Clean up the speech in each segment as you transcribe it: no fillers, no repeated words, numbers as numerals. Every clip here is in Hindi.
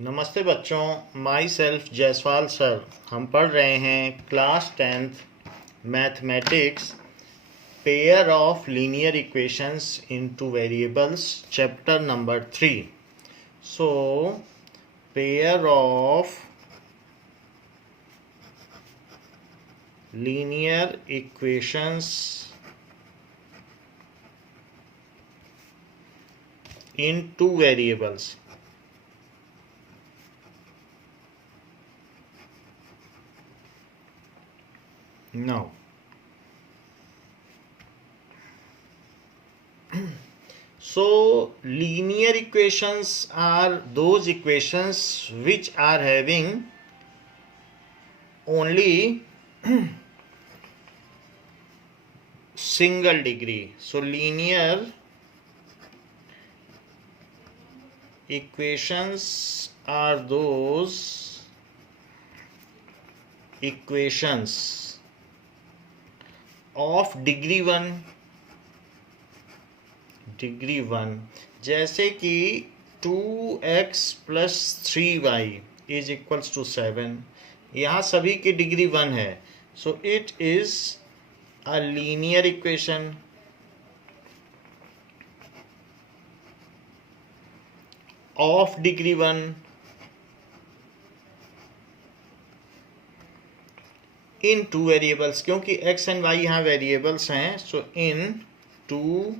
नमस्ते बच्चों, माई सेल्फ जायसवाल सर। हम पढ़ रहे हैं class 10th mathematics, pair of linear equations into variables, chapter number 3। So pair of linear equations into variables. Now, so linear equations are those equations which are having only single degree. So linear equations are those equations of degree 1 जैसे कि 2x + 3y is equals to 7। यहाँ सभी की डिग्री 1 है। सो it is a linear equation of degree 1 in 2 variables, क्योंकि x एंड y यहाँ वेरिएबल्स हैं। सो इन 2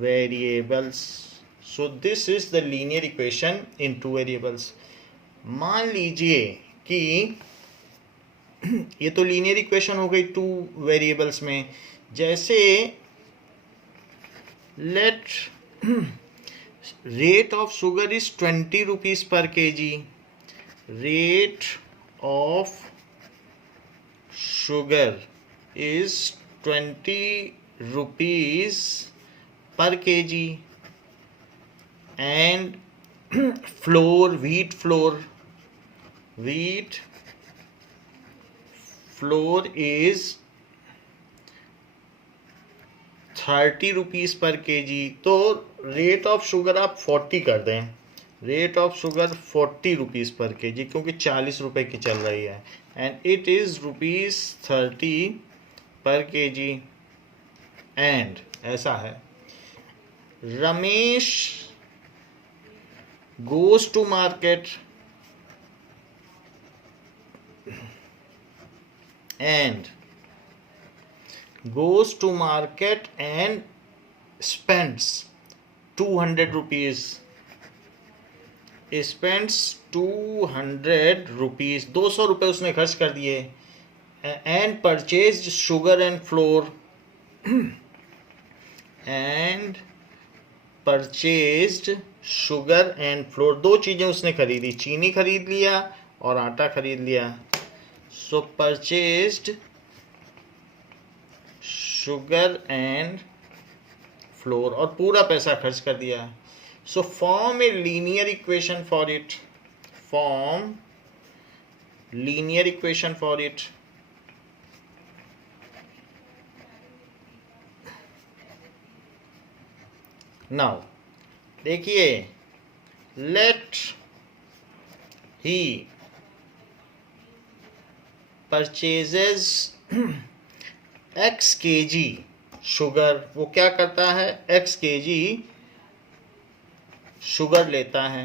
variables, so this is the linear equation in 2 variables. मान लीजिए कि ये तो लीनियर इक्वेशन हो गई 2 वेरिएबल्स में। जैसे let rate of sugar is 20 rupees per KG. Rate of sugar is 20 rupees per kg and wheat flour is 30 rupees per KG. तो रेट ऑफ शुगर आप 40 कर दें। Rate of sugar 40 rupees per KG, क्योंकि 40 रुपए की चल रही है। एंड इट इज ₹30 पर केजी। एंड ऐसा है, Ramesh goes to market and spends 200 rupees. spends 200 rupees, 200 रुपये उसने खर्च कर दिए। and purchased sugar and flour and purchased sugar and flour, 2 चीज़ें उसने खरीदी, चीनी खरीद लिया और आटा खरीद लिया। सो purchased sugar and flour, और पूरा पैसा खर्च कर दिया। So form a linear equation for it. Form linear equation for it. Now देखिए, let he purchases x kg sugar। वो क्या करता है, x kg शुगर लेता है।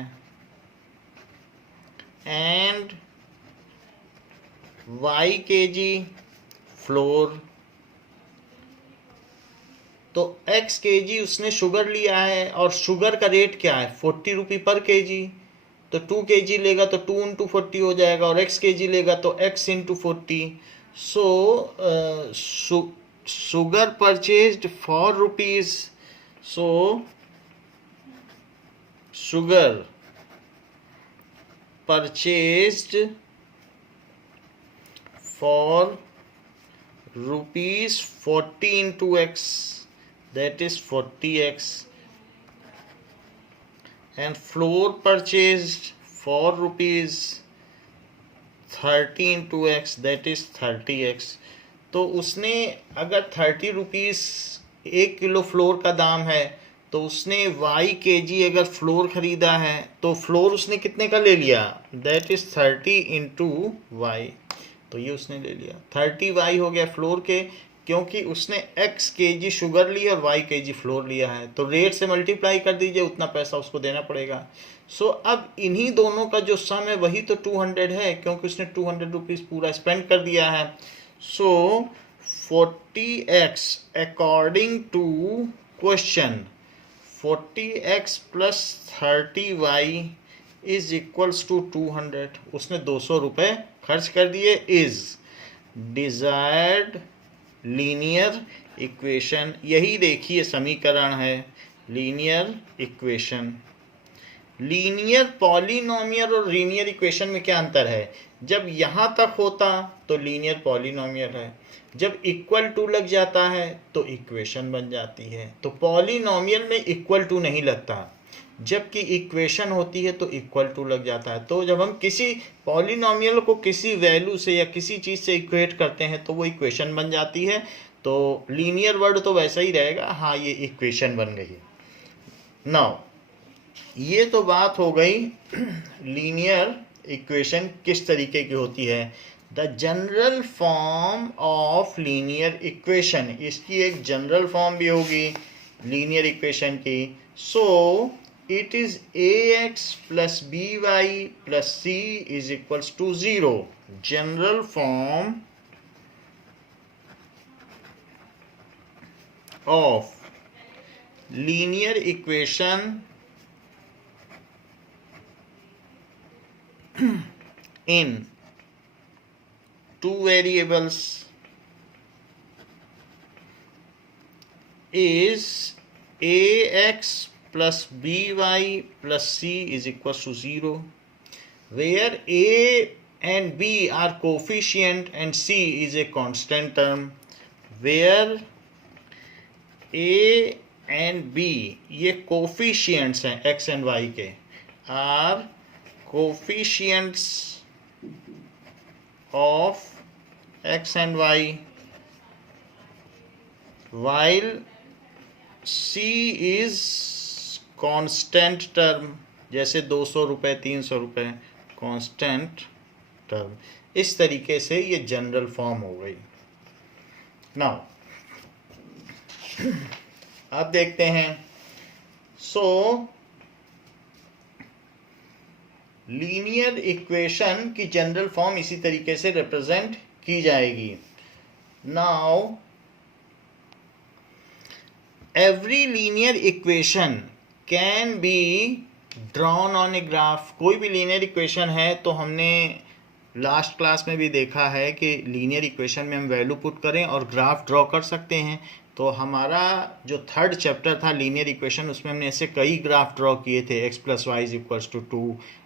And y kg floor. तो x kg उसने शुगर लिया है और शुगर का रेट क्या है, 40 रुपये पर केजी। तो 2 kg लेगा तो 2 × 40 हो जाएगा, और x kg लेगा तो x × 40। So sugar purchased for rupees. So sugar purchased for ₹40 into x, that is 40x, and flour purchased for ₹30 into x, that is 30x। तो उसने अगर 30 रुपीज़ 1 किलो फ्लोर का दाम है, तो उसने y kg अगर फ्लोर खरीदा है तो फ्लोर उसने कितने का ले लिया, दैट इज 30 इंटू वाई, तो ये उसने ले लिया 30y हो गया फ्लोर के, क्योंकि उसने x kg शुगर ली और y kg फ्लोर लिया है, तो रेट से मल्टीप्लाई कर दीजिए, उतना पैसा उसको देना पड़ेगा। सो अब इन्हीं दोनों का जो सम है वही तो 200 है, क्योंकि उसने 200 रुपीज़ पूरा स्पेंड कर दिया है। So 40x according to question 40x plus 30y is equals to 200, उसने 200 रुपये खर्च कर दिए, इज डिजायर्ड लीनियर इक्वेशन, यही देखिए समीकरण है लीनियर इक्वेशन। लीनियर पॉलिनोमियल और लीनियर इक्वेशन में क्या अंतर है, जब यहाँ तक होता तो लीनियर पॉलिनोमियल है, जब इक्वल टू लग जाता है तो इक्वेशन बन जाती है। तो पॉलिनोमियल में इक्वल टू नहीं लगता, जबकि इक्वेशन होती है तो इक्वल टू लग जाता है। तो जब हम किसी पॉलिनोमियल को किसी वैल्यू से या किसी चीज़ से इक्वेट करते हैं तो वो इक्वेशन बन जाती है। तो लीनियर वर्ड तो वैसा ही रहेगा, हाँ ये इक्वेशन बन गई। नाउ ये तो बात हो गई लीनियर इक्वेशन किस तरीके की होती है। The general form of linear equation, इसकी एक जनरल फॉर्म भी होगी लीनियर इक्वेशन की। So it is ax plus by plus c is equals to 0। General form of linear equation in two variables is ax plus by plus c is equals to 0, where a and b are coefficient and c is a constant term, where a and b ये coefficients हैं x and y के, are coefficients of x and y, while c is constant term, जैसे 200 रुपये 300 रुपये constant term। इस तरीके से ये जनरल फॉर्म हो गई। नाउ अब देखते हैं। सो लीनियर इक्वेशन की जनरल फॉर्म इसी तरीके से रिप्रेजेंट की जाएगी। Now every linear equation can be drawn on a graph. कोई भी लीनियर इक्वेशन है तो हमने लास्ट क्लास में भी देखा है कि लीनियर इक्वेशन में हम वैल्यू पुट करें और ग्राफ ड्रॉ कर सकते हैं। तो हमारा जो थर्ड चैप्टर था लीनियर इक्वेशन, उसमें हमने ऐसे कई ग्राफ ड्रॉ किए थे, x plus Y is equals to 2,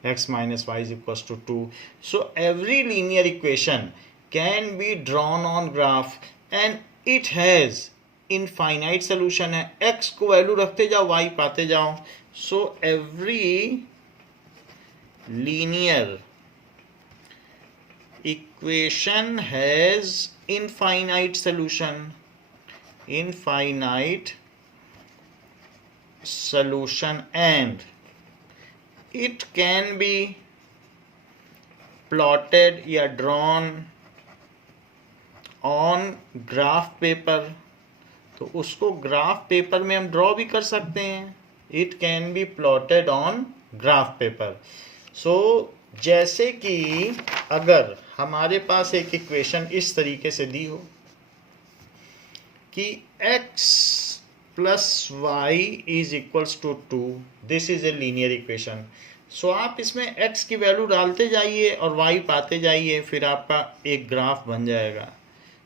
x minus Y is equals to 2। So every linear equation can be drawn on graph and it has infinite solution है। x को वैल्यू रखते जाओ, y पाते जाओ। So every linear equation has infinite solution, infinite solution, and it can be plotted या drawn on graph paper। तो उसको ग्राफ पेपर में हम ड्रॉ भी कर सकते हैं। It can be plotted on graph paper. So जैसे कि अगर हमारे पास एक इक्वेशन इस तरीके से दी हो कि x plus Y is equals to 2, this is a linear equation. So आप इसमें x की वैल्यू डालते जाइए और y पाते जाइए, फिर आपका एक ग्राफ बन जाएगा।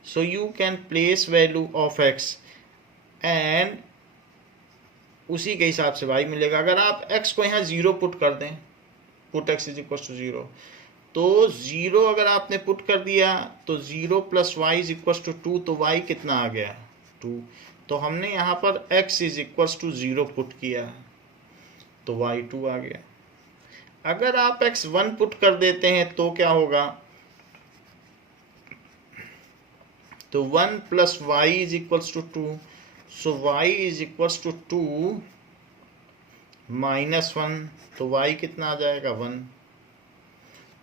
So you can place value of x and उसी के हिसाब से y मिलेगा। अगर आप x को यहाँ 0 पुट कर दें, put x is equals to 0, तो 0 अगर आपने पुट कर दिया तो 0 plus Y is equals to 2, तो y कितना आ गया 2। तो हमने यहाँ पर x is equals to 0 put किया तो y 2 आ गया। अगर आप x 1 पुट कर देते हैं तो क्या होगा, तो 1 plus Y is equals to 2। So y is equals to 2 -1, तो y कितना आ जाएगा 1,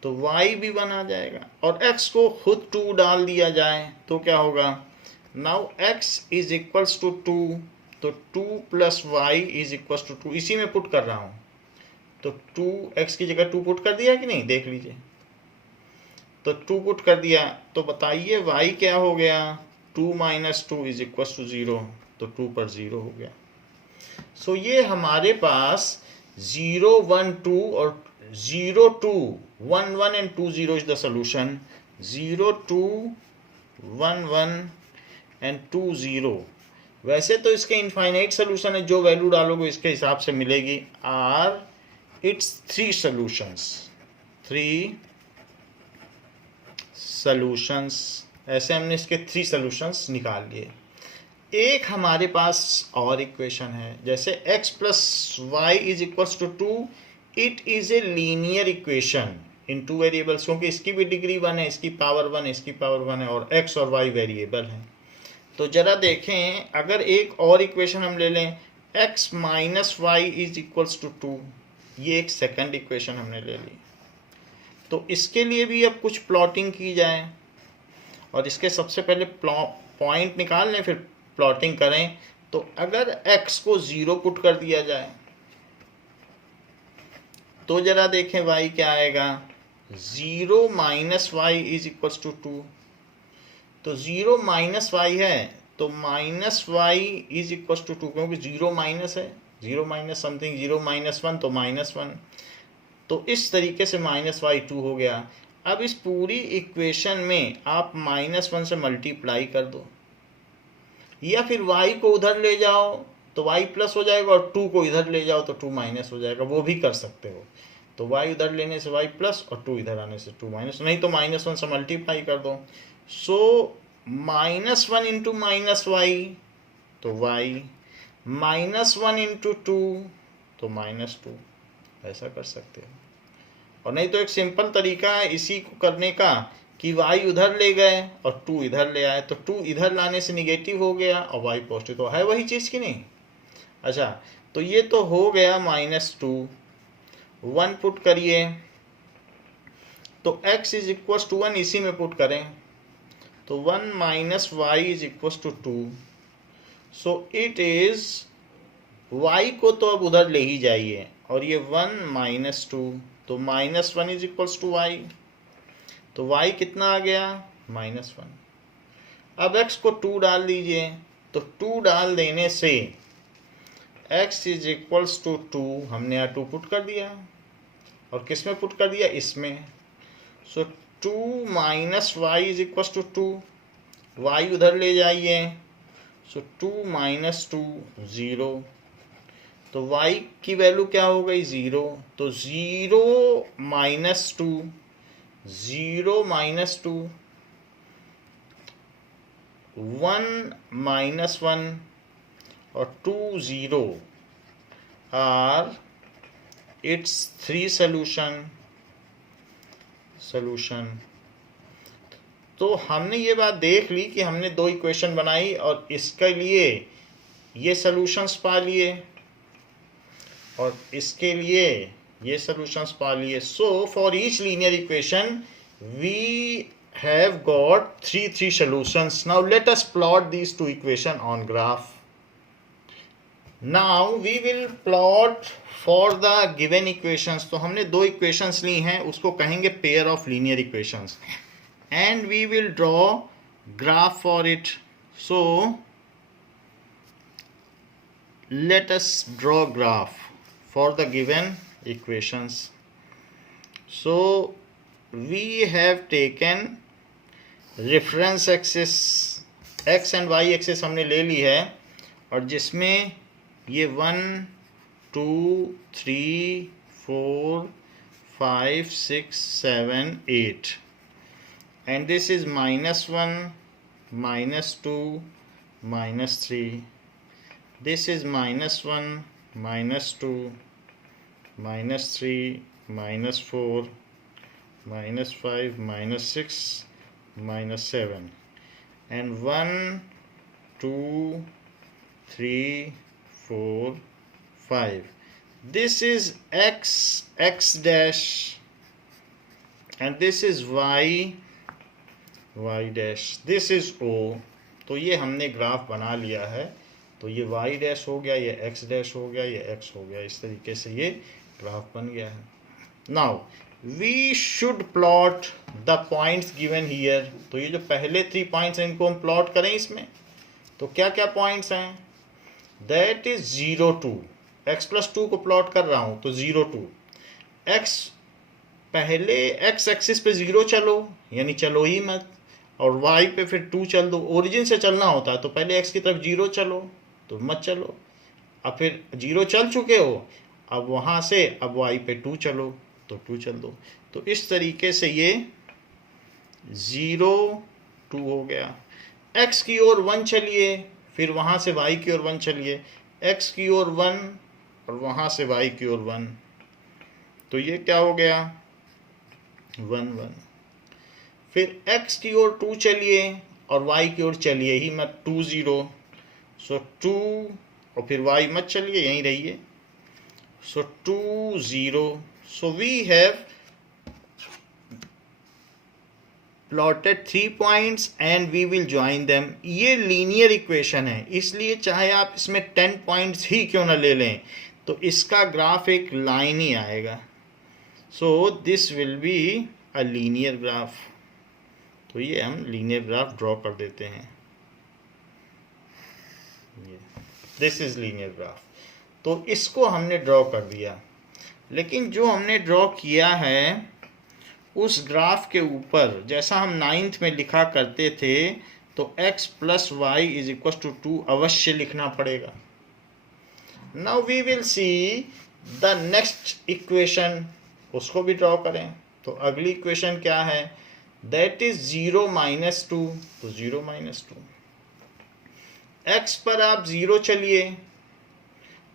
तो y भी 1 आ जाएगा। और x को खुद 2 डाल दिया जाए तो क्या होगा, now x is equals to 2, तो 2 plus Y is equals to 2, इसी में पुट कर रहा हूँ। तो 2x की जगह 2 पुट कर दिया कि नहीं, देख लीजिए। तो 2 पुट कर दिया, तो बताइए y क्या हो गया, 2 - 2 इज इक्वल्स टू 0, तो 2 पर 0 हो गया। सो ये हमारे पास 0 1 2 और 0 2 1 1 and 2 0 is the solution. 0 2 1 1 and 2 0। वैसे तो इसके इनफाइनाइट सोल्यूशन है, जो वैल्यू डालोगे इसके हिसाब से मिलेगी। Are its 3 solutions, 3 solutions. ऐसे हमने इसके 3 सोल्यूशंस निकाल लिए। एक हमारे पास और इक्वेशन है, जैसे x plus Y is equals to 2, it is a linear equation in 2 variables, क्योंकि इसकी भी डिग्री 1 है, इसकी पावर 1 है, इसकी पावर 1 है, और x और y वेरिएबल हैं। तो जरा देखें, अगर एक और इक्वेशन हम ले लें, x minus Y is equals to 2, ये एक सेकंड इक्वेशन हमने ले ली। तो इसके लिए भी अब कुछ प्लॉटिंग की जाए, और इसके सबसे पहले पॉइंट निकाल लें, फिर प्लॉटिंग करें। तो अगर x को 0 पुट कर दिया जाए तो जरा देखें y क्या आएगा, 0 minus Y is equals to 2, तो 0 माइनस वाई है, तो minus Y is equals to 2, क्योंकि 0 माइनस है, 0 माइनस समथिंग, 0 माइनस 1 तो -1, तो इस तरीके से -y2 हो गया। अब इस पूरी इक्वेशन में आप -1 से मल्टीप्लाई कर दो, या फिर y को उधर ले जाओ तो y प्लस हो जाएगा, और 2 को इधर ले जाओ तो 2 माइनस हो जाएगा, वो भी कर सकते हो। तो y उधर लेने से y प्लस, और 2 इधर आने से 2 माइनस, नहीं तो -1 से मल्टीप्लाई कर दो। सो -1 इंटू -y तो y, -1 इंटू 2 तो -2, ऐसा कर सकते हो। और नहीं तो एक सिंपल तरीका है इसी को करने का, कि y उधर ले गए और 2 इधर ले आए, तो 2 इधर लाने से निगेटिव हो गया और y पॉजिटिव, तो है वही चीज़ कि नहीं। अच्छा, तो ये तो हो गया -2, 1 पुट करिए, तो x इज इक्वल टू 1 इसी में पुट करें, तो 1 minus Y is equal to 2। So it is, y को तो अब उधर ले ही जाइए, और ये 1 - 2, तो -1 इज इक्वल टू वाई, तो y कितना आ गया, -1। अब x को 2 डाल दीजिए, तो 2 डाल देने से x इज इक्वल्स टू 2, हमने यहाँ 2 पुट कर दिया, और किस में पुट कर दिया, इसमें। So 2 minus Y is equals to 2, y उधर ले जाइए, सो 2 - 2 0, तो y की वैल्यू क्या हो गई, 0, तो 0 - 2, 0 - 2, 1 - 1 और 2 0 आर इट्स 3 सॉल्यूशन। तो हमने ये बात देख ली कि हमने 2 इक्वेशन बनाई और इसके लिए ये सॉल्यूशंस पा लिए, और इसके लिए ये सॉल्यूशंस पा लिए। So for each linear equation we have got 3 solutions. Now let us plot these 2 equation on graph. Now we will plot for the given equations. तो हमने 2 equations ली हैं, उसको कहेंगे pair of linear equations, and we will draw graph for it. So let us draw graph for the given equations. So we have taken reference axis, X and Y axis हमने ले ली है, और जिसमें ये 1 2 3 4 5 6 7 8, and this is -1 -2 -3, this is -1 -2 -3 -4 -5 -6 -7, and 1 2 3 4 5, this is x dash, and this is y dash, this is o. तो ये हमने ग्राफ बना लिया है। तो ये y डैश हो गया, ये x डैश हो गया, ये x हो गया। इस तरीके से ये ग्राफ बन गया है। Now we should plot the points given here. तो ये जो पहले 3 पॉइंट्स हैं इनको हम प्लॉट करें इसमें। तो क्या क्या पॉइंट्स हैं? दैट इज 0 2, x+2 को प्लॉट कर रहा हूँ तो 0 2, x पहले x एक्सिस पे 0 चलो, यानी चलो ही मत, और y पे फिर 2 चल दो। ओरिजिन से चलना होता है तो पहले x की तरफ 0 चलो तो मत चलो, अब फिर 0 चल चुके हो, अब वहाँ से अब y पे 2 चलो तो 2 चल दो। तो इस तरीके से ये 0 2 हो गया। x की ओर 1 चलिए, फिर वहाँ से y की ओर 1 चलिए, x की ओर 1 और वहाँ से y की ओर 1, तो ये क्या हो गया 1 1। फिर x की ओर 2 चलिए और y की ओर चलिए ही मत, 2 0, सो 2, और फिर y मत चलिए, यहीं रहिए, so 2 0। So we have plotted 3 points and we will join them. ये लीनियर इक्वेशन है, इसलिए चाहे आप इसमें 10 पॉइंट्स ही क्यों ना ले लें तो इसका ग्राफ एक लाइन ही आएगा। So this will be a linear graph. तो ये हम लीनियर ग्राफ ड्रॉ कर देते हैं। This is linear graph. तो इसको हमने ड्रॉ कर दिया, लेकिन जो हमने ड्रॉ किया है उस ग्राफ के ऊपर जैसा हम 9th में लिखा करते थे तो x + y = 2 अवश्य लिखना पड़ेगा। Now we will see the next equation, उसको भी ड्रॉ करें। तो अगली इक्वेशन क्या है? दैट इज 0 - 2, तो 0 - 2। x पर आप 0 चलिए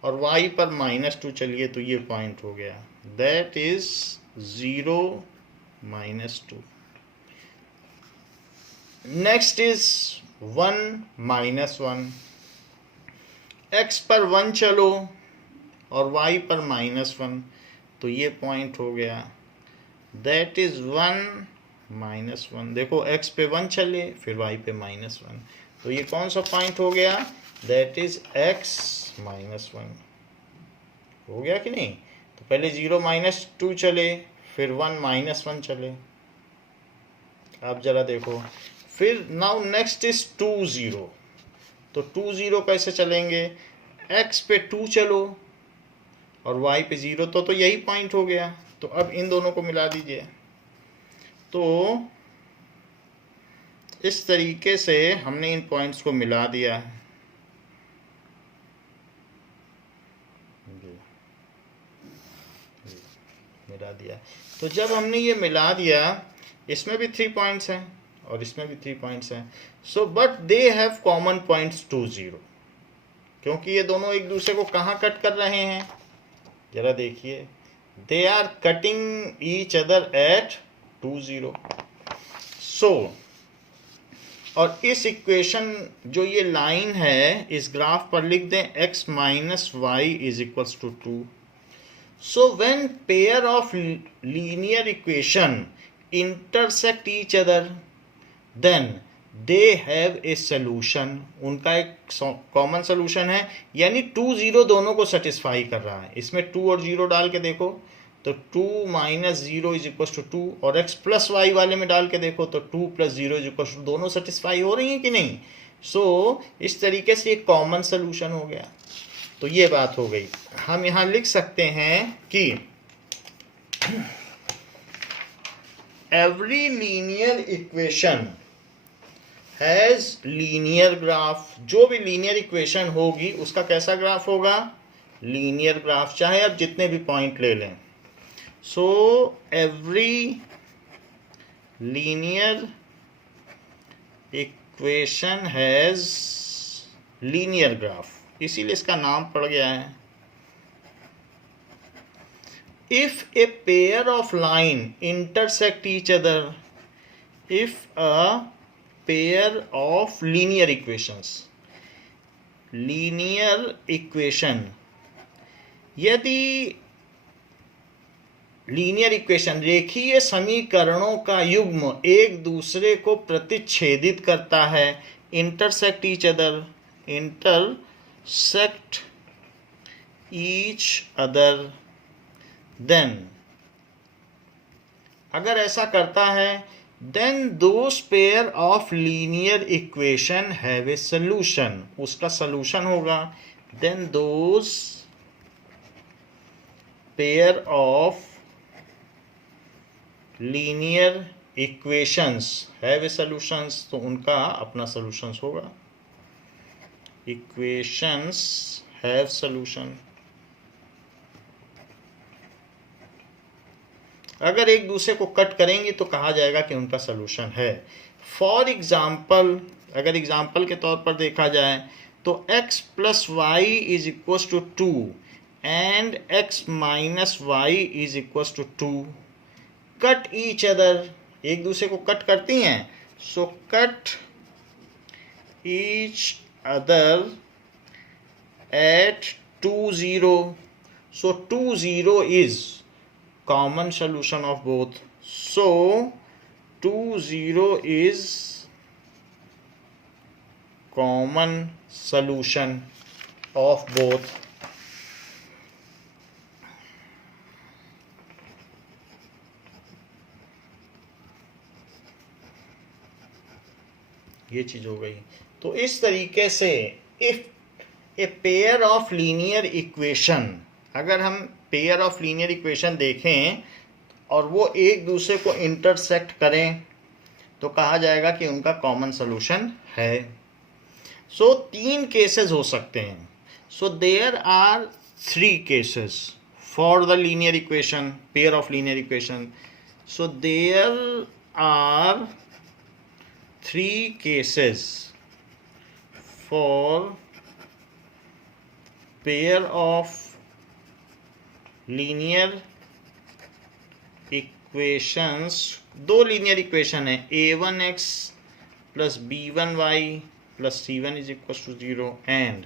और y पर -2 चलिए, तो ये पॉइंट हो गया, that is 0 - 2। Next is 1 - 1। x पर 1 चलो और y पर -1, तो ये पॉइंट हो गया, दैट इज 1 - 1। देखो x पे 1 चले फिर y पे -1, तो ये कौन सा पॉइंट हो गया? That is x - 1। हो गया कि नहीं? तो पहले 0 - 2 चले, फिर 1 - 1 चले। आप जरा देखो, फिर नाउ नेक्स्ट इज 2 0। तो 2 0 कैसे चलेंगे? x पे 2 चलो और y पे 0, तो यही पॉइंट हो गया। तो अब इन दोनों को मिला दीजिए। तो इस तरीके से हमने इन पॉइंट्स को मिला दिया है। मिला दिया। तो जब हमने ये मिला दिया, इसमें भी 3 पॉइंट्स हैं और इसमें भी 3 पॉइंट्स हैं। So but they have common points 2 0, क्योंकि ये दोनों एक दूसरे को कहाँ कट कर रहे हैं? जरा देखिए, they are cutting each other at 2 0। So और इस इक्वेशन जो ये लाइन है इस ग्राफ पर लिख दें x - y = 2। So when pair of linear equation intersect each other, then they have a solution। उनका एक कॉमन सोल्यूशन है, यानी 2 0 दोनों को सेटिस्फाई कर रहा है। इसमें 2 और 0 डाल के देखो तो 2 - 0 = 2, और x + y वाले में डाल के देखो तो 2 + 0 = दोनों सेटिस्फाई हो रही हैं कि नहीं? सो इस तरीके से एक कॉमन सोल्यूशन हो गया। तो ये बात हो गई। हम यहाँ लिख सकते हैं कि every linear equation has linear graph. जो भी लीनियर इक्वेशन होगी उसका कैसा ग्राफ होगा? लीनियर ग्राफ, चाहे आप जितने भी पॉइंट ले लें। सो every linear equation has linear graph, इसीलिए इसका नाम पड़ गया है। If a pair of line intersect each other, if a pair of linear equation यदि लीनियर इक्वेशन रेखीय समीकरणों का युग्म एक दूसरे को प्रतिच्छेदित करता है, इंटरसेक्ट ईच अदर, देन, अगर ऐसा करता है, then those pair of linear equation have a solution, उसका सॉल्यूशन होगा, then those pair of linear equations have a solutions, तो उनका अपना सॉल्यूशंस होगा, इक्वेशंस हैव सॉल्यूशन। अगर एक दूसरे को कट करेंगे तो कहा जाएगा कि उनका सॉल्यूशन है। फॉर एग्जाम्पल, अगर एग्जाम्पल के तौर पर देखा जाए तो x plus Y is equal to 2 and x minus Y is equal to 2 cut each other, एक दूसरे को कट करती हैं, so cut each other at 2 0, so 2 0 is common solution of both, so 2 0 is common solution of both। ये चीज हो गई। तो इस तरीके से if a pair of linear equation, अगर हम पेयर ऑफ लीनियर इक्वेशन देखें और वो एक दूसरे को इंटरसेक्ट करें तो कहा जाएगा कि उनका कॉमन सॉल्यूशन है। सो 3 केसेस हो सकते हैं। So there are 3 cases for the linear equation, pair of linear equation. So there are 3 cases for pair of linear equations। 2 linear equation है, a1x plus b1y plus c1 is equal to 0 and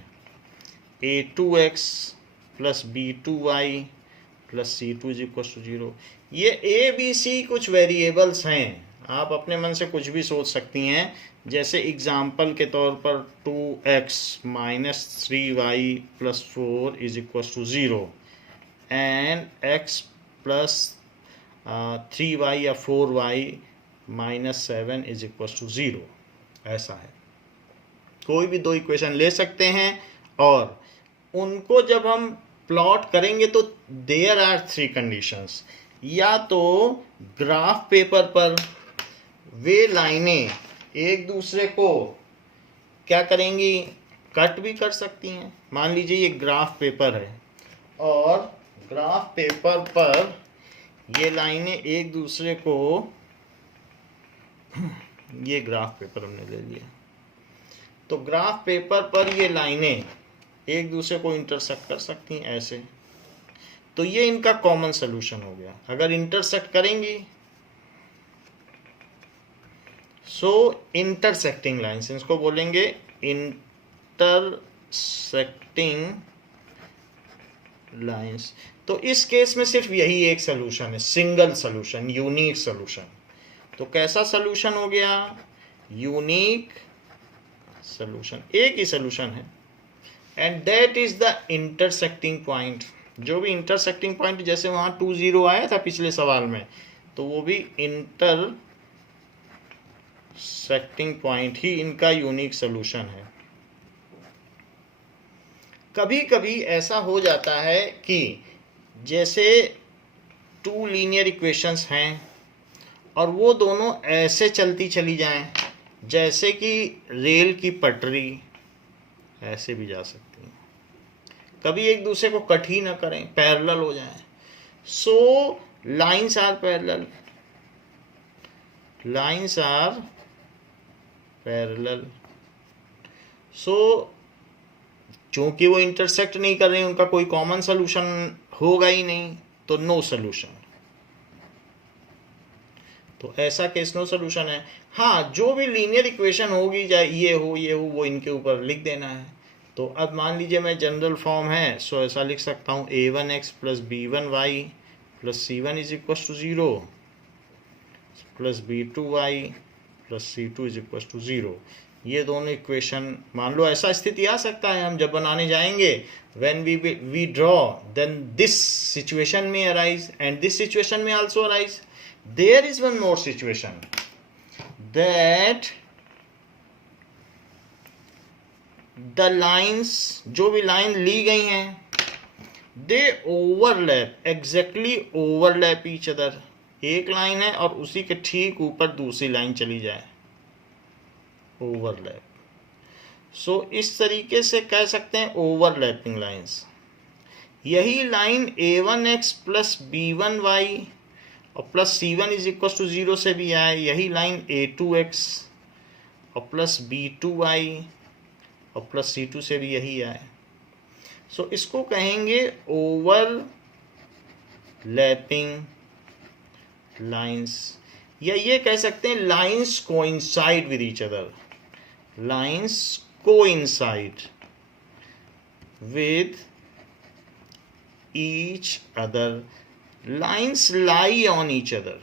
a2x plus b2y plus c2 is equal to 0। ये a b c कुछ वेरिएबल्स हैं, आप अपने मन से कुछ भी सोच सकती हैं। जैसे एग्जाम्पल के तौर पर 2x minus 3y plus 4 is equal to 0 and x plus 3y या 4y minus 7 is equal to 0, ऐसा है। कोई भी 2 इक्वेशन ले सकते हैं और उनको जब हम प्लॉट करेंगे तो देयर आर 3 कंडीशंस। या तो ग्राफ पेपर पर वे लाइनें एक दूसरे को क्या करेंगी, कट भी कर सकती हैं। मान लीजिए ये ग्राफ पेपर है और ग्राफ पेपर पर ये लाइनें एक दूसरे को, ये ग्राफ पेपर हमने ले लिया, तो ग्राफ पेपर पर ये लाइनें एक दूसरे को इंटरसेक्ट कर सकती हैं ऐसे, तो ये इनका कॉमन सॉल्यूशन हो गया। अगर इंटरसेक्ट करेंगी सो इंटरसेक्टिंग लाइन्स, इसको बोलेंगे इंटरसेक्टिंग लाइन्स। तो इस केस में सिर्फ यही एक सॉल्यूशन है, सिंगल सॉल्यूशन, यूनिक सॉल्यूशन। तो कैसा सॉल्यूशन हो गया, यूनिक सॉल्यूशन, एक ही सॉल्यूशन है। And that is the intersecting point. जो भी इंटरसेक्टिंग पॉइंट, जैसे वहाँ 2 0 आया था पिछले सवाल में, तो वो भी इंटरसेक्टिंग पॉइंट ही इनका यूनिक सॉल्यूशन है। कभी कभी ऐसा हो जाता है कि जैसे 2 लीनियर इक्वेशंस हैं और वो दोनों ऐसे चलती चली जाएं, जैसे कि रेल की पटरी, ऐसे भी जा सकती हैं। कभी एक दूसरे को कट ही ना करें, पैरेलल हो जाएं। So lines are parallel, lines are parallel. So चूंकि वो इंटरसेक्ट नहीं कर रहे हैं, उनका कोई कॉमन सॉल्यूशन होगा ही नहीं, तो नो सॉल्यूशन। तो ऐसा केस नो सॉल्यूशन है। हाँ, जो भी लीनियर इक्वेशन होगी, चाहे ये हो वो इनके ऊपर लिख देना है। तो अब मान लीजिए मैं जनरल फॉर्म है, सो ऐसा लिख सकता हूँ a1x plus b1y plus c1 is equal to 0 plus b2y plus c2 is equal to 0। ये दोनों इक्वेशन, मान लो ऐसा स्थिति आ सकता है हम जब बनाने जाएंगे, when we draw then this situation may arise and this situation may also arise. There is one more situation that the lines, जो भी लाइन ली गई हैं, they overlap, exactly overlap each other. एक लाइन है और उसी के ठीक ऊपर दूसरी लाइन चली जाए, ओवरलैप। सो इस तरीके से कह सकते हैं ओवरलैपिंग लाइंस। यही लाइन a1x प्लस b1y और plus c1 is equal to 0 से भी आए, यही लाइन a2x और प्लस b2y और प्लस c2 से भी यही आए। सो इसको कहेंगे ओवरलैपिंग लाइंस, या ये कह सकते हैं lines coincide with each other, lines coincide with each other, lines lie on each other.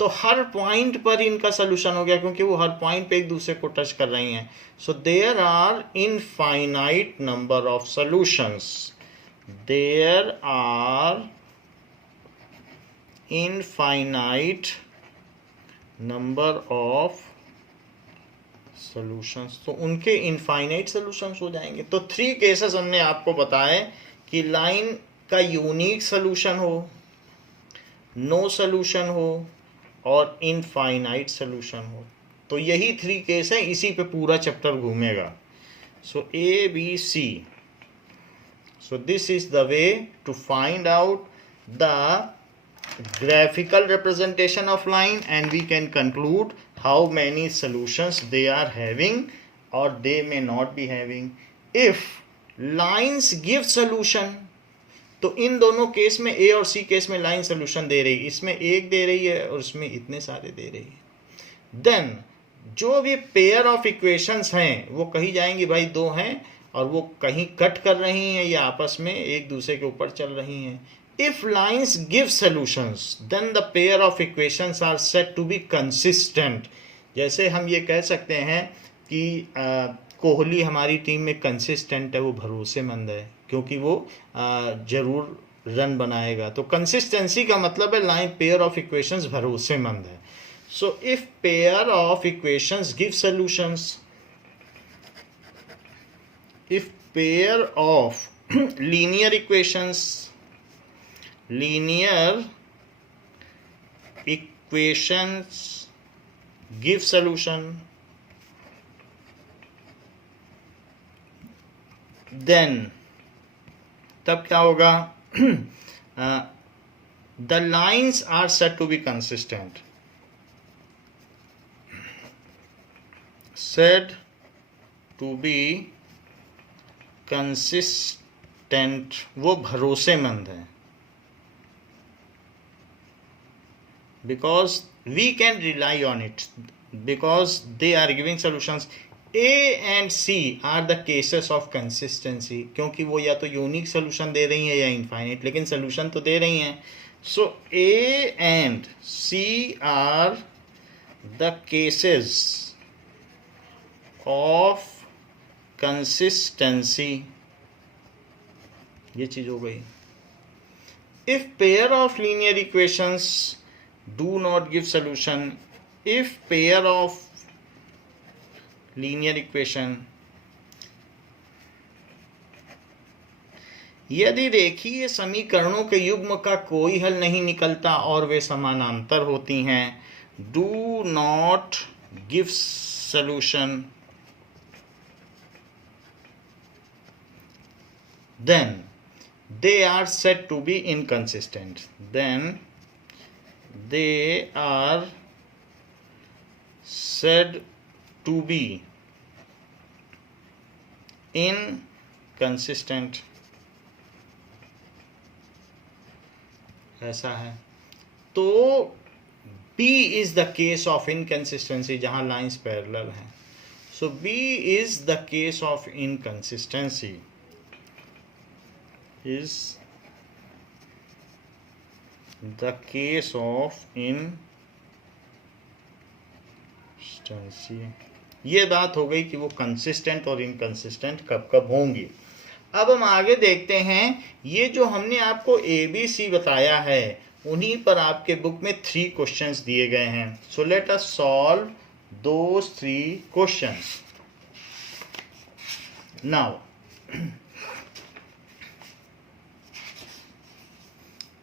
तो हर पॉइंट पर इनका सोल्यूशन हो गया क्योंकि वो हर पॉइंट पे एक दूसरे को टच कर रही हैं। So there are infinite number of solutions, there are infinite number of solutions, तो उनके इनफाइनाइट सॉल्यूशंस हो जाएंगे। तो 3 केसेस हमने आपको बताए कि लाइन का यूनिक सॉल्यूशन हो, नो सॉल्यूशन हो और इनफाइनाइट सॉल्यूशन हो। तो यही 3 केस है, इसी पे पूरा चैप्टर घूमेगा। So A B C, so this is the way to find out the graphical representation of line and we can conclude how many solutions they are having or they may not be having. If lines give solution, तो इन दोनों केस में A और C केस में लाइन सोल्यूशन दे रही, इसमें एक दे रही है और इसमें इतने सारे दे रही है। देन जो भी पेयर ऑफ इक्वेशंस हैं वो कही जाएंगी भाई 2 हैं और वो कहीं कट कर रही हैं या आपस में एक दूसरे के ऊपर चल रही हैं। If lines give solutions, then the pair of equations are said to be consistent. जैसे हम ये कह सकते हैं कि कोहली हमारी टीम में कंसिस्टेंट है, वो भरोसेमंद है क्योंकि वो जरूर रन बनाएगा। तो कंसिस्टेंसी का मतलब है लाइन पेयर ऑफ इक्वेशंस भरोसेमंद है। So if pair of equations give solutions, if pair of linear equations, linear equations give solution, then तब क्या होगा? The lines are said to be consistent, said to be consistent, वो भरोसेमंद है। Because we can rely on it, because they are giving solutions. A and C are the cases of consistency, क्योंकि वो या तो यूनिक सोल्यूशन दे रही हैं या इनफाइनाइट, लेकिन सोल्यूशन तो दे रही हैं। सो A and C are the cases of consistency, ये चीज हो गई। If pair of linear equations do not give solution, if pair of linear equation, यदि रेखीय समीकरणों के युग्म का कोई हल नहीं निकलता और वे समानांतर होती हैं, do not give solution, then they are said to be inconsistent, then they are said to be inconsistent। ऐसा है। तो B is the case of inconsistency, जहां लाइंस पैरेलल हैं। So B is the case of inconsistency. Is the case of inconsistency. ये बात हो गई कि वो कंसिस्टेंट और इनकंसिस्टेंट कब कब होंगी। अब हम आगे देखते हैं, ये जो हमने आपको ABC बताया है उन्हीं पर आपके बुक में 3 क्वेश्चंस दिए गए हैं। So let us solve those 3 questions now.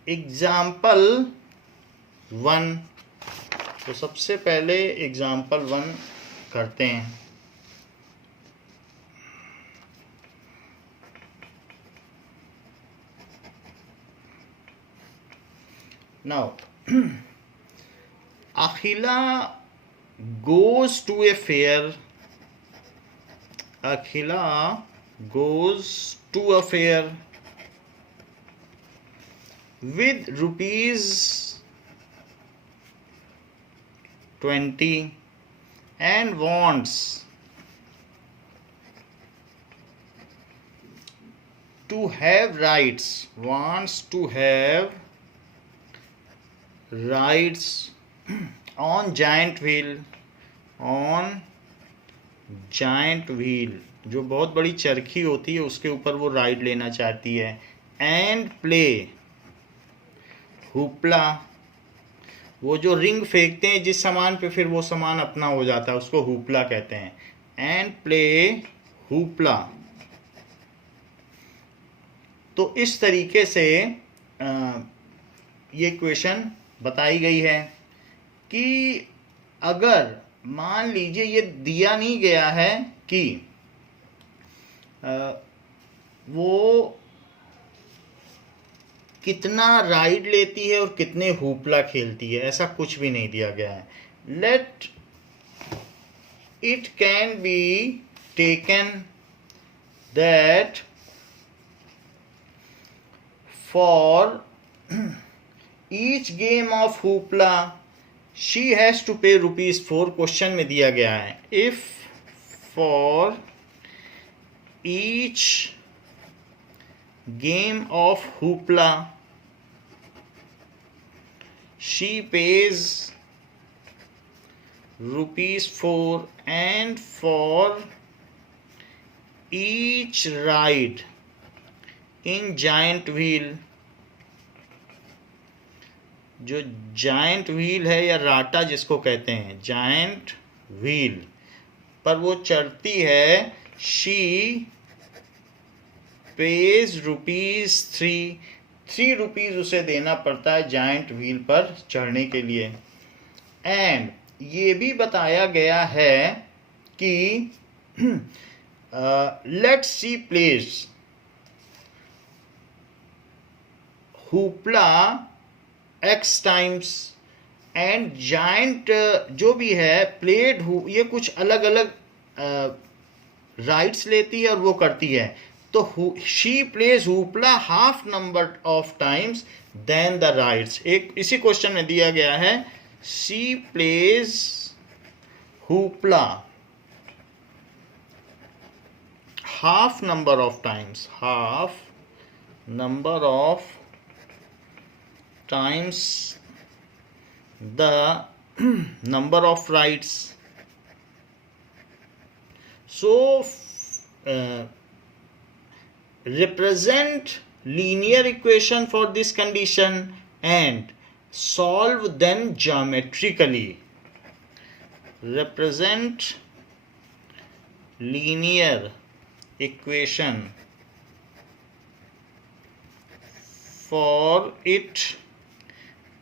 Example 1, तो सबसे पहले एग्जाम्पल 1 करते हैं। Now, Akhila goes to a fair. Akhila goes to a fair with rupees 20 and wants to have rights. Rides on giant wheel, जो बहुत बड़ी चरखी होती है उसके ऊपर वो राइड लेना चाहती है। एंड प्ले हुपला, वो जो रिंग फेंकते हैं जिस सामान पे फिर वो सामान अपना हो जाता है उसको हुपला कहते हैं। And play hoopla. तो इस तरीके से ये क्वेश्चन बताई गई है कि अगर मान लीजिए ये दिया नहीं गया है कि वो कितना राइड लेती है और कितने हुपला खेलती है, ऐसा कुछ भी नहीं दिया गया है। Let it can be taken that for each game of hoopla she has to pay ₹4। Question में दिया गया है if for each game of hoopla she pays ₹4 and for each ride in giant wheel, जो जायंट व्हील है या राटा जिसको कहते हैं जायंट व्हील पर वो चढ़ती है, शी पेज ₹3 उसे देना पड़ता है जायंट व्हील पर चढ़ने के लिए। एंड ये भी बताया गया है कि let see place hoopla X times and giant जो भी है प्लेड ये कुछ अलग अलग राइड्स लेती है और वो करती है। तो she plays hoopla half number of times than the rides. एक इसी क्वेश्चन में दिया गया है she plays hoopla half number of times, half number of times the number of rides. So represent linear equation for this condition and solve them geometrically. Represent linear equation for it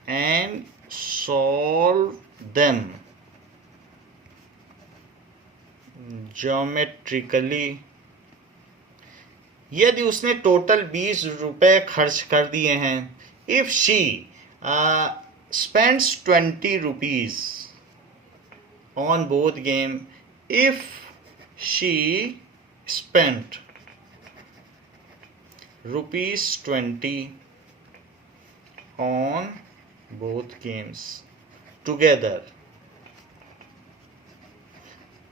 and solve them geometrically। यदि उसने टोटल ₹20 खर्च कर दिए हैं, if she spends ₹20 on both game, if she spent ₹20 on both games together,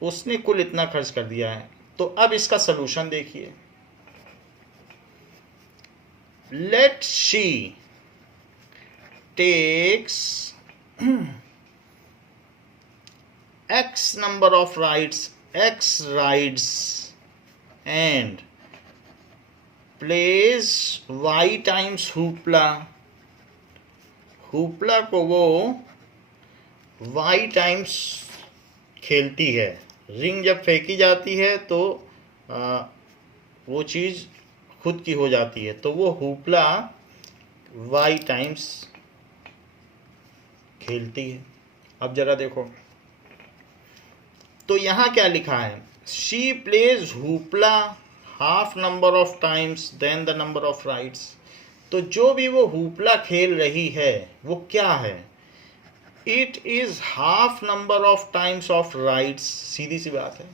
उसने कुल इतना खर्च कर दिया है। तो अब इसका सलूशन देखिए, let she takes x number of rides, x rides, and plays y times hoopla. hoopla को वो y टाइम्स खेलती है। रिंग जब फेंकी जाती है तो वो चीज़ खुद की हो जाती है, तो वो हुपला y टाइम्स खेलती है। अब जरा देखो, तो यहाँ क्या लिखा है, she plays hoopla half number of times than the number of rides. तो जो भी वो हुपला खेल रही है वो क्या है, it is half number of times of rides. सीधी सी बात है,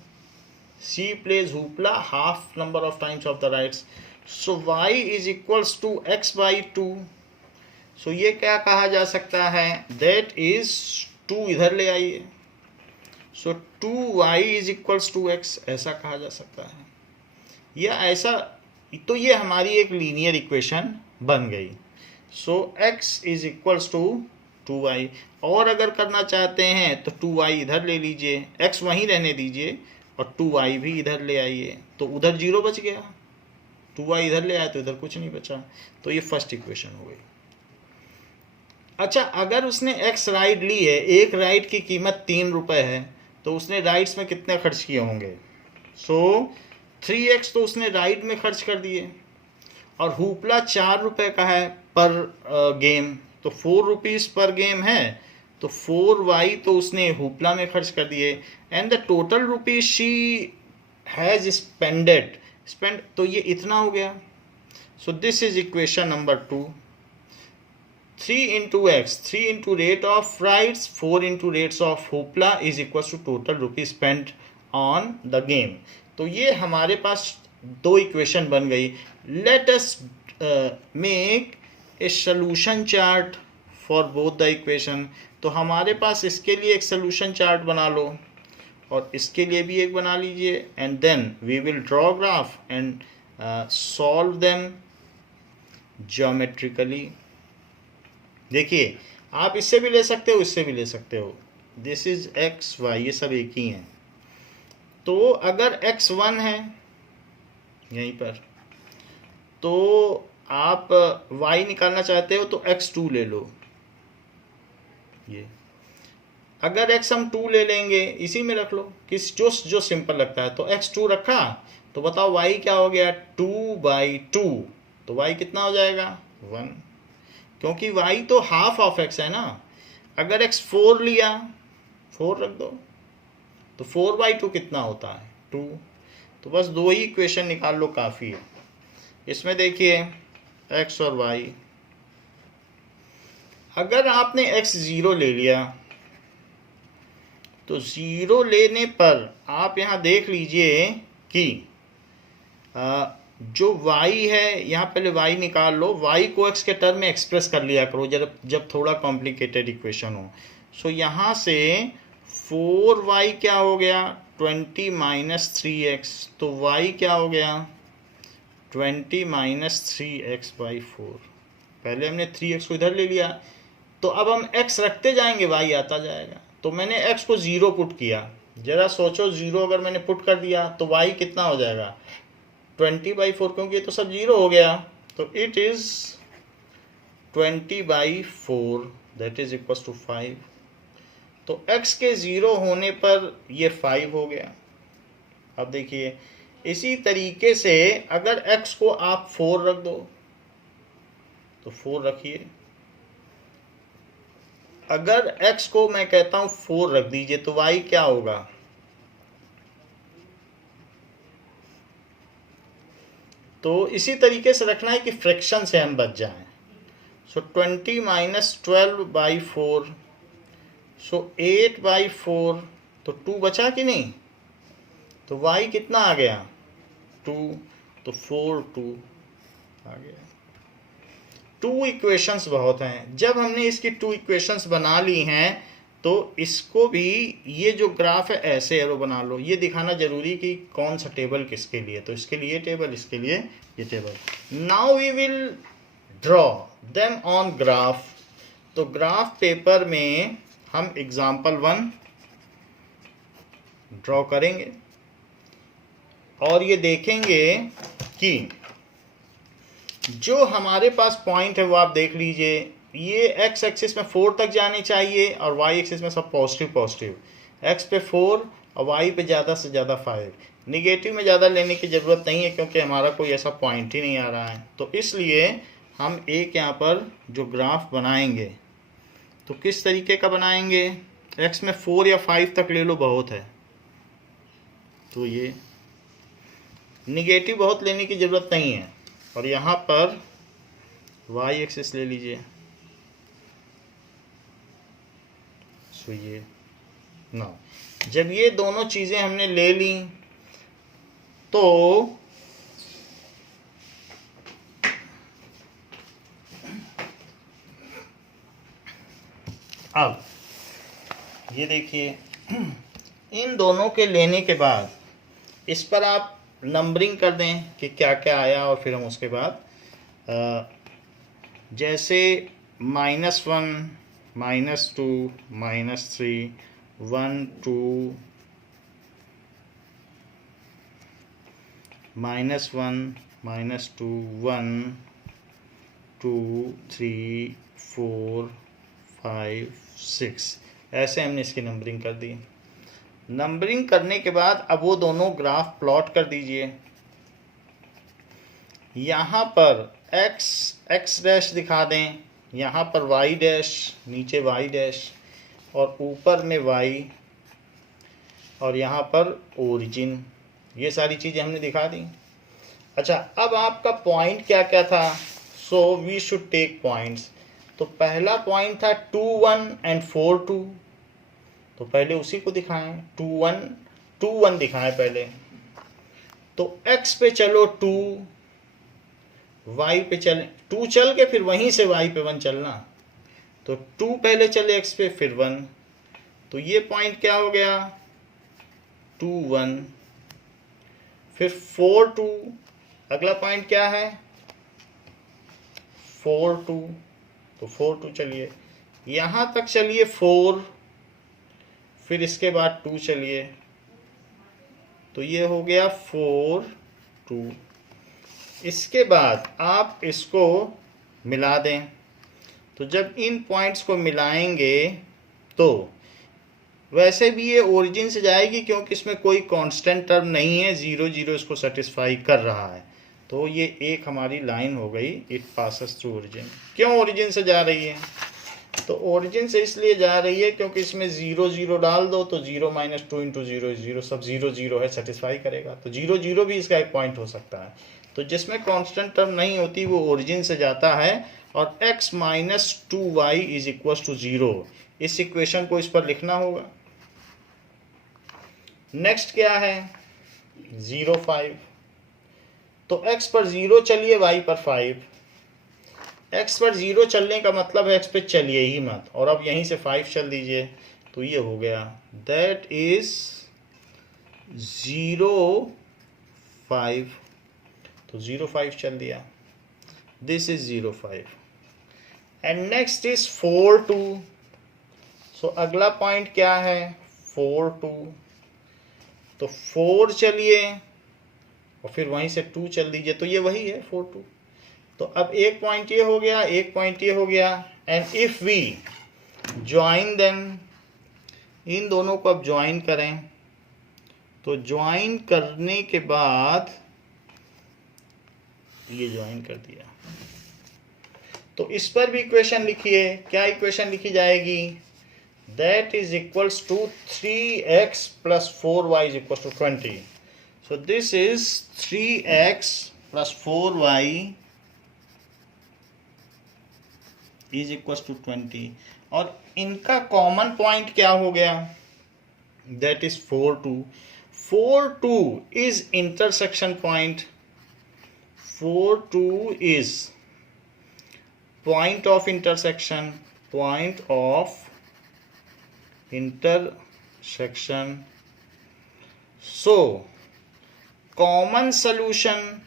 she plays hoopla half number of times of the rides. So y is equals to x by 2। So ये क्या कहा जा सकता है, दैट इज 2 इधर ले आइए, so 2y is equals to x, ऐसा कहा जा सकता है। या ऐसा, तो ये हमारी एक लीनियर इक्वेशन बन गई। So x is equals to 2y। और अगर करना चाहते हैं तो 2y इधर ले लीजिए, x वहीं रहने दीजिए और 2y भी इधर ले आइए, तो उधर 0 बच गया, 2y इधर ले आए तो इधर कुछ नहीं बचा। तो ये फर्स्ट इक्वेशन हो गई। अच्छा, अगर उसने x राइड ली है, एक राइड की कीमत 3 रुपये है, तो उसने राइड्स में कितने खर्च किए होंगे, सो 3x तो उसने राइड में खर्च कर दिए। और हुपला 4 रुपये का है पर गेम, तो 4 रुपीज़ पर गेम है, तो 4y तो उसने हुपला में खर्च कर दिए। And the total rupees she has spend, तो ये इतना हो गया। सो this is equation number 2। 3 into x, 3 into rate of rides, 4 into rates of hoopla is equals to total rupees spent on the game। तो ये हमारे पास 2 इक्वेशन बन गई। Let us make a solution chart for both the equation. तो हमारे पास इसके लिए एक सोल्यूशन चार्ट बना लो और इसके लिए भी एक बना लीजिए, and then we will draw graph and solve them geometrically. देखिए, आप इससे भी ले सकते हो, इससे भी ले सकते हो। दिस इज एक्स वाई, ये सब एक ही हैं। तो अगर x1 है यहीं पर, तो आप y निकालना चाहते हो तो x2 ले लो। ये अगर x हम 2 ले लेंगे, इसी में रख लो, किस जो सिंपल लगता है। तो x2 रखा, तो बताओ y क्या हो गया, 2/2। तो y कितना हो जाएगा, 1, क्योंकि y तो हाफ ऑफ x है ना। अगर x4 लिया, 4 रख दो, तो 4/2 कितना होता है, 2। तो बस 2 ही इक्वेशन निकाल लो, काफ़ी है। इसमें देखिए x और y, अगर आपने x0 ले लिया, तो 0 लेने पर आप यहाँ देख लीजिए कि जो y है, यहाँ पहले y निकाल लो, y को x के टर्म में एक्सप्रेस कर लिया करो जब थोड़ा कॉम्प्लिकेटेड इक्वेशन हो। सो यहाँ से 4y क्या हो गया, 20 माइनस 3x, तो y क्या हो गया, 20 माइनस 3x/4। पहले हमने 3x को इधर ले लिया, तो अब हम x रखते जाएंगे, y आता जाएगा। तो मैंने x को 0 पुट किया, जरा सोचो 0 अगर मैंने पुट कर दिया तो y कितना हो जाएगा, 20/4, क्योंकि ये तो सब 0 हो गया। तो it is 20/4, that is equal to 5। तो x के 0 होने पर ये 5 हो गया। अब देखिए, इसी तरीके से अगर x को आप 4 रख दो, तो 4 रखिए। अगर x को मैं कहता हूं 4 रख दीजिए, तो y क्या होगा, तो इसी तरीके से रखना है कि फ्रैक्शन से हम बच जाएं। सो 20 माइनस 12/4, सो 8/4, तो 2 बचा कि नहीं, तो y कितना आ गया, 2, तो 4/2 आ गया। 2 इक्वेशंस बहुत हैं। जब हमने इसकी 2 इक्वेशंस बना ली हैं, तो इसको भी ये जो ग्राफ है ऐसे एरो बना लो, ये दिखाना जरूरी कि कौन सा टेबल किसके लिए, तो इसके लिए टेबल, इसके लिए ये table. Now we will draw them on graph. तो ग्राफ पेपर में हम एग्जाम्पल 1 ड्रॉ करेंगे और ये देखेंगे कि जो हमारे पास पॉइंट है वो आप देख लीजिए, ये एक्स एक्सिस में 4 तक जाने चाहिए और वाई एक्सिस में सब पॉजिटिव पॉजिटिव, एक्स पे 4 और वाई पे ज़्यादा से ज़्यादा 5। निगेटिव में ज़्यादा लेने की ज़रूरत नहीं है क्योंकि हमारा कोई ऐसा पॉइंट ही नहीं आ रहा है। तो इसलिए हम एक यहाँ पर जो ग्राफ बनाएंगे तो किस तरीके का बनाएंगे, एक्स में 4 या 5 तक ले लो बहुत है, तो ये निगेटिव बहुत लेने की ज़रूरत नहीं है। और यहाँ पर वाई एक्सिस ले लीजिए, सो ये ना, जब ये दोनों चीज़ें हमने ले ली तो अब ये देखिए, इन दोनों के लेने के बाद इस पर आप नंबरिंग कर दें कि क्या क्या आया, और फिर हम उसके बाद जैसे -1 -2 -3 1 2 -1 -2 1 2 3 4 5 6, ऐसे हमने इसकी नंबरिंग कर दी। नंबरिंग करने के बाद अब वो दोनों ग्राफ प्लॉट कर दीजिए। यहाँ पर x डैश दिखा दें, यहाँ पर y डैश, नीचे y डैश और ऊपर में y, और यहाँ पर ओरिजिन, ये सारी चीज़ें हमने दिखा दी। अच्छा, अब आपका पॉइंट क्या क्या था, so we should take points. तो पहला पॉइंट था 2 1 एंड 4 2, तो पहले उसी को दिखाएं, 2 1 दिखाएं पहले। तो x पे चलो 2, y पे चले 2 चल के फिर वहीं से y पे 1 चलना, तो 2 पहले चले x पे फिर 1, तो ये पॉइंट क्या हो गया 2 1, फिर 4 2, अगला पॉइंट क्या है 4 2, तो 4 2 चलिए यहाँ तक चलिए 4, फिर इसके बाद 2 चलिए, तो ये हो गया 4 2। इसके बाद आप इसको मिला दें, तो जब इन पॉइंट्स को मिलाएंगे तो वैसे भी ये ओरिजिन से जाएगी क्योंकि इसमें कोई कांस्टेंट टर्म नहीं है, 0 0 इसको सेटिस्फाई कर रहा है, तो ये एक हमारी लाइन हो गई, इट पासेस थ्रू ओरिजिन। क्यों ओरिजिन से जा रही है, तो ओरिजिन से इसलिए जा रही है क्योंकि इसमें 0 0 डाल दो तो 0 - 2 × 0 0, सब 0 0 है, सेटिस्फाई करेगा, तो 0 0 भी इसका एक पॉइंट हो सकता है। तो जिसमें कांस्टेंट टर्म नहीं होती वो ओरिजिन से जाता है, और x - 2y = 0, इस इक्वेशन को इस पर लिखना होगा। नेक्स्ट क्या है 0 5, तो x पर 0 चलिए, y पर 5। x पर 0 चलने का मतलब है x पे चलिए ही मत, और अब यहीं से 5 चल दीजिए, तो ये हो गया दैट इज 0 5, तो 0 5 चल दिया, this is 0 5। And next is 4 2, सो अगला पॉइंट क्या है 4 2, तो 4 चलिए और फिर वहीं से 2 चल दीजिए, तो ये वही है 4 2। तो अब एक पॉइंट ये हो गया, एक पॉइंट ये हो गया, and if we join them, इन दोनों को अब ज्वाइन करें, तो ज्वाइन करने के बाद ये ज्वाइन कर दिया, तो इस पर भी इक्वेशन लिखिए। क्या इक्वेशन लिखी जाएगी, that is equals to 3x plus 4y is equals to 20. So this is 3x plus 4y is equals to 20, और इनका कॉमन पॉइंट क्या हो गया, that is 4 2. 4 2 is intersection point, 4 2 is point of intersection, point of intersection. So common solution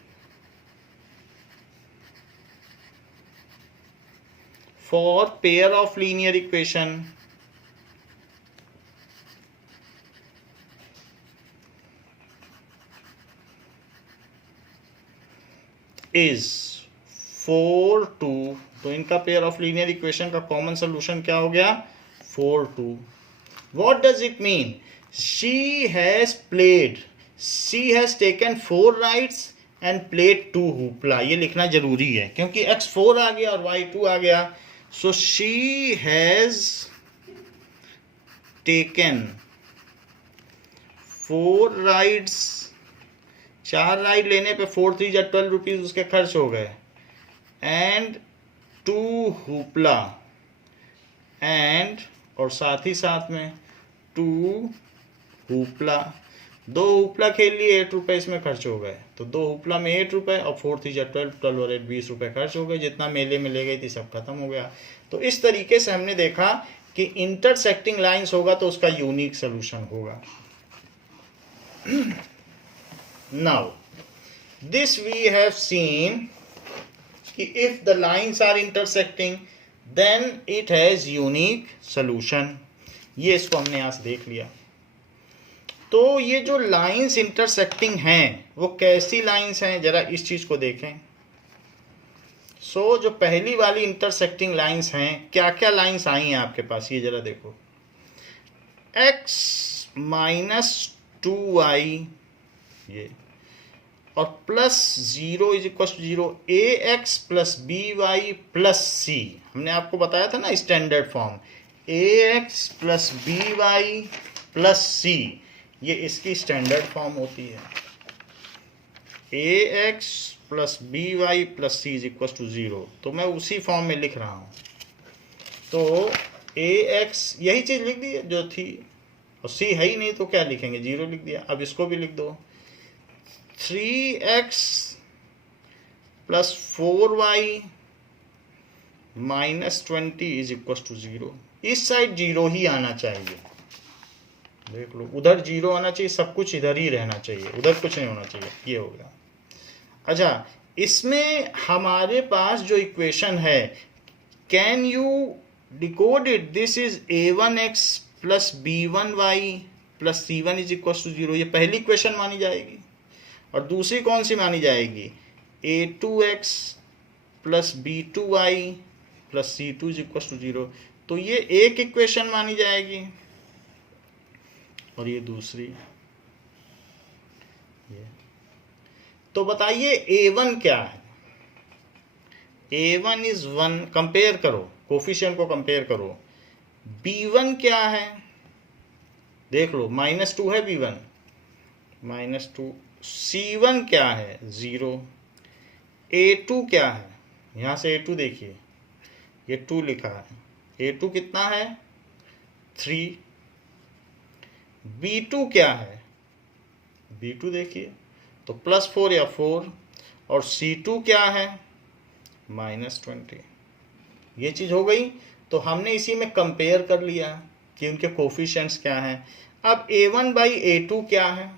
for pair of linear equation is 4 2. तो इनका पेयर ऑफ लीनियर इक्वेशन का कॉमन सोल्यूशन क्या हो गया? 4 2. What does it mean? She has taken 4 rights and played 2 hoopla. ये लिखना जरूरी है क्योंकि x 4 आ गया और y 2 आ गया. So she has taken 4 rides. 4 ride लेने पे 4 3 या 12 रुपीज उसके खर्च हो गए. एंड 2 हुपला एंड और साथ ही साथ में 2 हुपला. 2 हुपला खेल लिए 8 रुपए इसमें खर्च हो गए. तो 2 हुपला में 8 रुपए और 4 3 या 12 12 और 8 20 रुपए खर्च हो गए. जितना मेले में ले गई थी सब खत्म हो गया. तो इस तरीके से हमने देखा कि इंटरसेक्टिंग लाइंस होगा तो उसका यूनिक सोल्यूशन होगा. Now, this we have seen if the lines are intersecting, then it has unique solution. ये इसको हमने यहाँ से देख लिया. तो ये जो लाइंस इंटरसेक्टिंग हैं वो कैसी लाइंस हैं जरा इस चीज को देखें. जो पहली वाली इंटरसेक्टिंग लाइंस हैं, क्या क्या लाइंस आई हैं आपके पास ये जरा देखो. x - 2y ये और +0 is equal to 0 ax + by + c. हमने आपको बताया था ना standard form ax + by + c. ये इसकी स्टैंडर्ड फॉर्म होती है. ax + by + c is equal to 0. तो मैं उसी फॉर्म में लिख रहा हूँ. तो ax यही चीज लिख दी जो थी और c है ही नहीं तो क्या लिखेंगे? 0 लिख दिया. अब इसको भी लिख दो. 3x + 4y - 20 is equal to 0. इस साइड 0 ही आना चाहिए. देख लो उधर 0 आना चाहिए. सब कुछ इधर ही रहना चाहिए, उधर कुछ नहीं होना चाहिए. ये हो गया. अच्छा, इसमें हमारे पास जो इक्वेशन है, can you decode it? This is a1x + b1y + c1 is equal to 0. ये पहली इक्वेशन मानी जाएगी. और दूसरी कौन सी मानी जाएगी? a2x + b2y + c2 is equal to 0. तो ये एक इक्वेशन मानी जाएगी और ये दूसरी. ये तो बताइए a1 क्या है? a1 is 1. कंपेयर करो, कोफिशिएंट को कंपेयर करो. b1 क्या है? देख लो -2 है b1 -2. c1 क्या है? 0. a2 क्या है? यहाँ से a2 देखिए, ये 2 लिखा है. a2 कितना है? 3. b2 क्या है? b2 देखिए तो +4 या 4. और c2 क्या है? -20. ये चीज़ हो गई. तो हमने इसी में कंपेयर कर लिया कि उनके कोफिशिएंट्स क्या हैं. अब a1/a2 क्या है?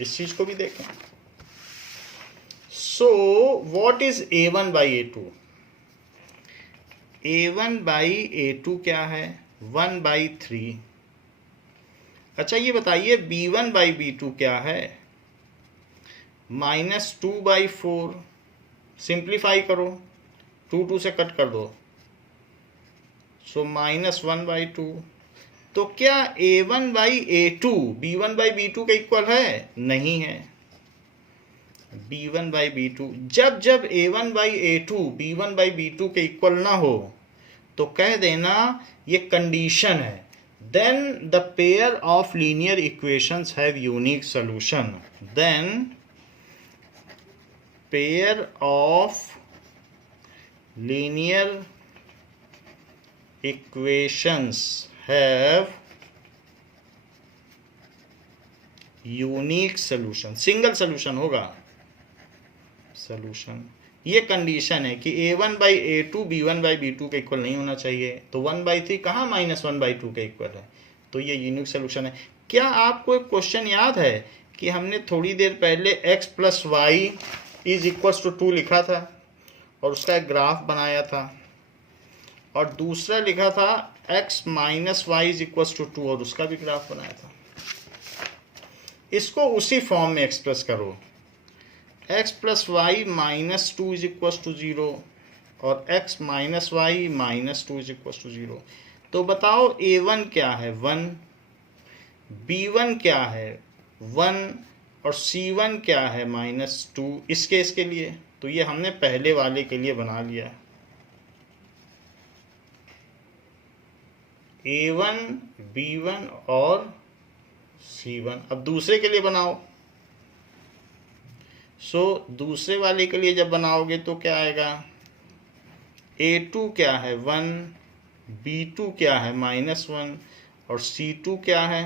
इस चीज को भी देखें. So what is a1/a2? a1/a2 क्या है? 1/3. अच्छा, ये बताइए b1/b2 क्या है? -2/4. सिंप्लीफाई करो, 2 से कट कर दो. सो -1/2. तो क्या a1/a2 b1/b2 के इक्वल है? नहीं है. b1/b2 जब a1/a2 b1/b2 के इक्वल ना हो तो कह देना ये कंडीशन है. Then the pair of linear equations have unique solution. Then pair of linear equations have unique solution. Single solution होगा. सोल्यूशन ये कंडीशन है कि a1/a2 b1/b2 के इक्वल नहीं होना चाहिए. तो 1/3 कहाँ -1/2 के इक्वल है? तो ये यूनिक सोल्यूशन है। क्या आपको एक क्वेश्चन याद है कि हमने थोड़ी देर पहले x plus Y is equals to 2 लिखा था और उसका एक ग्राफ बनाया था, और दूसरा लिखा था x minus Y is equals to 2 और उसका भी ग्राफ बनाया था। इसको उसी फॉर्म में एक्सप्रेस करो, x plus y minus 2 is equals to 0 और x minus y minus 2 is equals to 0। तो बताओ a1 क्या है 1, b1 क्या है 1 और c1 क्या है -2 इस केस के लिए। तो ये हमने पहले वाले के लिए बना लिया है, a1 b1 और c1। अब दूसरे के लिए बनाओ। दूसरे वाले के लिए जब बनाओगे तो क्या आएगा, a2 क्या है 1, b2 क्या है -1 और c2 क्या है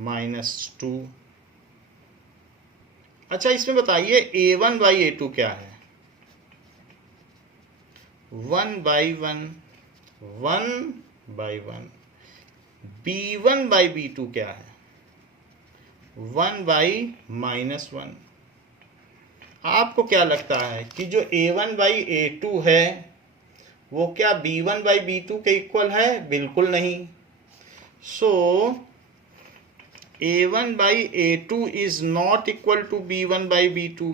-2। अच्छा, इसमें बताइए a1 बाई a2 क्या है, 1 by 1, 1 by 1। b1 by b2 क्या है, 1 बाई -1। आपको क्या लगता है कि जो a1 बाई a2 है वो क्या b1 बाई b2 के इक्वल है? बिल्कुल नहीं। a1 by a2 is not equal to b1 by b2।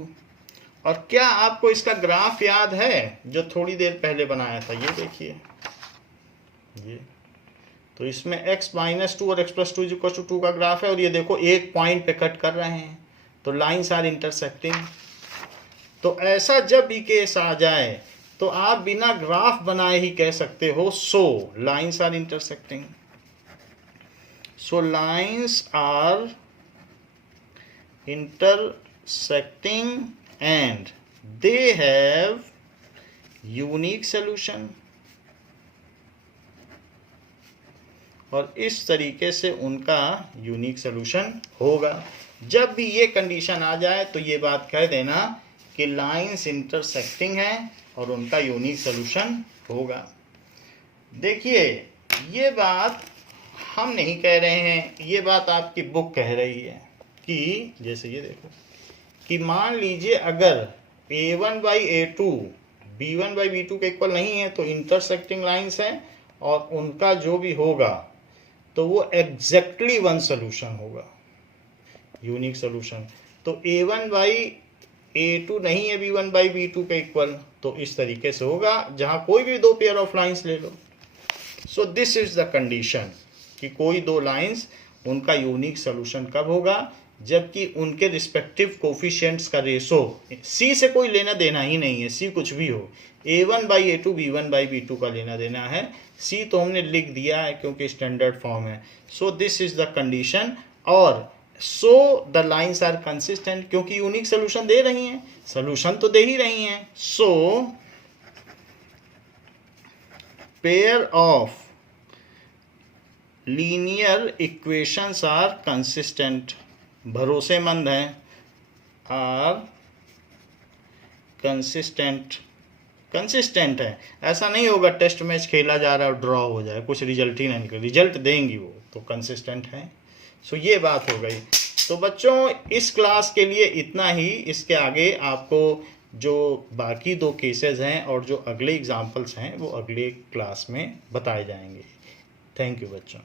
और क्या आपको इसका ग्राफ याद है जो थोड़ी देर पहले बनाया था? ये देखिए, ये तो इसमें x माइनस 2 और x प्लस 2 इक्वल टू 2 का ग्राफ है, और ये देखो एक पॉइंट पे कट कर रहे हैं, तो लाइन्स आर इंटरसेक्टिंग। तो ऐसा जब भी केस आ जाए तो आप बिना ग्राफ बनाए ही कह सकते हो lines are intersecting. Lines are intersecting and they have unique solution. और इस तरीके से उनका यूनिक सोल्यूशन होगा। जब भी ये कंडीशन आ जाए तो ये बात कह देना कि लाइंस इंटरसेक्टिंग है और उनका यूनिक सोल्यूशन होगा। देखिए, ये बात हम नहीं कह रहे हैं, ये बात आपकी बुक कह रही है कि जैसे ये देखो कि मान लीजिए अगर a1 by a2 b1 by b2 के इक्वल नहीं है तो इंटरसेक्टिंग लाइंस है, और उनका जो भी होगा तो वो एग्जैक्टली वन सोल्यूशन होगा, यूनिक सोल्यूशन। तो a1 बाई a2 नहीं है b1 बाई b2 के इक्वल, तो इस तरीके से होगा जहां कोई भी दो पेयर ऑफ लाइंस ले लो। दिस इज द कंडीशन कि कोई दो लाइंस उनका यूनिक सोल्यूशन कब होगा, जबकि उनके रिस्पेक्टिव कोफिशिएंट्स का रेशो c से कोई लेना देना ही नहीं है, c कुछ भी हो, a1 by a2 b1 by b2 का लेना देना है, c तो हमने लिख दिया है क्योंकि स्टैंडर्ड फॉर्म है। This is the condition. और द लाइंस आर कंसिस्टेंट, क्योंकि यूनिक सोल्यूशन दे रही हैं, सोल्यूशन तो दे ही रही हैं। Pair of linear equations are consistent, भरोसेमंद हैं, आर कंसिस्टेंट है। ऐसा नहीं होगा टेस्ट मैच खेला जा रहा है और ड्रॉ हो जाए, कुछ रिजल्ट ही नहीं निकले, रिजल्ट देंगी वो, तो कंसिस्टेंट है। ये बात हो गई। तो बच्चों, इस क्लास के लिए इतना ही। इसके आगे आपको जो बाकी दो केसेस हैं और जो अगले एग्जाम्पल्स हैं वो अगले क्लास में बताए जाएंगे। थैंक यू बच्चों।